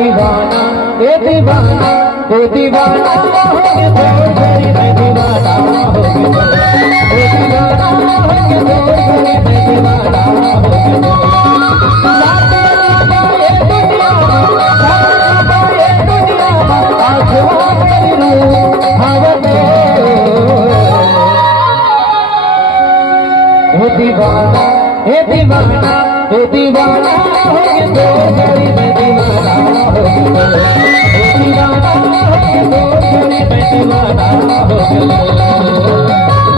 दीवाना ए दीवाना ए दीवाना हो के तो तेरी मैं दीवाना हो के ए दीवाना हो के तो तेरी मैं दीवाना हो के दीवाना हे दीवाना हे दीवाना हो के तो तेरी मैं दीवाना हो के हे दीवाना हो के तो तेरी मैं दीवाना हो के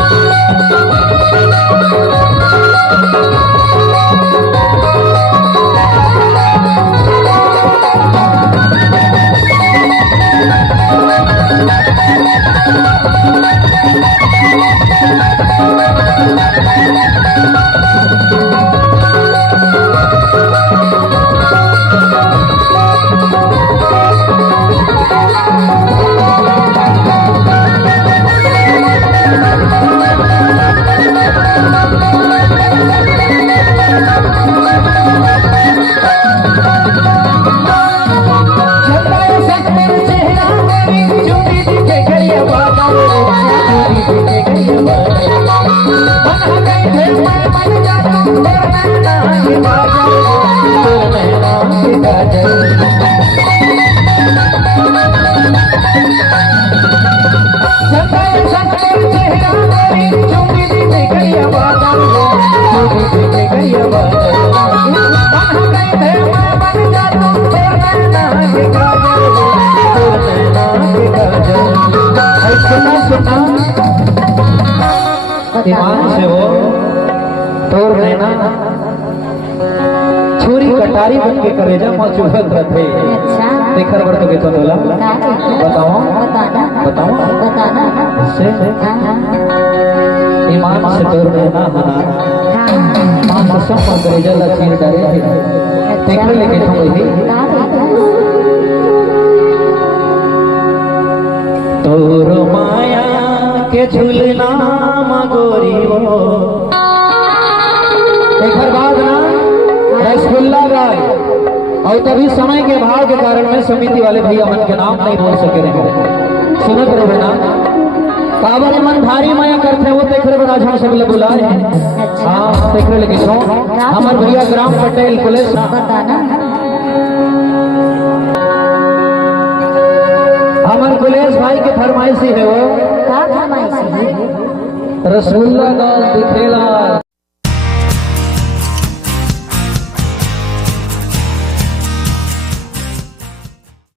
ईमान से हो तोड़ लेना छुरी कटारी बन के करेजा में चुभत रहते देखर बर तो के बोला बताओ बताना से ईमान से तोड़ लेना मां से सब करेजा ला चीर डाले देखर लेके तो वही तोर माया के झूलना मगोरी हो एक बाद ना रसगुल्ला राय और तभी समय के भाव के कारण में समिति वाले भैया मन के नाम नहीं बोल सके रहे सुनत रहे ना काबर मन भारी माया करते वो देख रहे बड़ा झा सब बुला रहे हाँ देख रहे लेकिन हमारे भैया ग्राम पटेल पुलिस हमारे कुलेश भाई के फरमाइशी है वो रसगुल्ला दाल दिखेला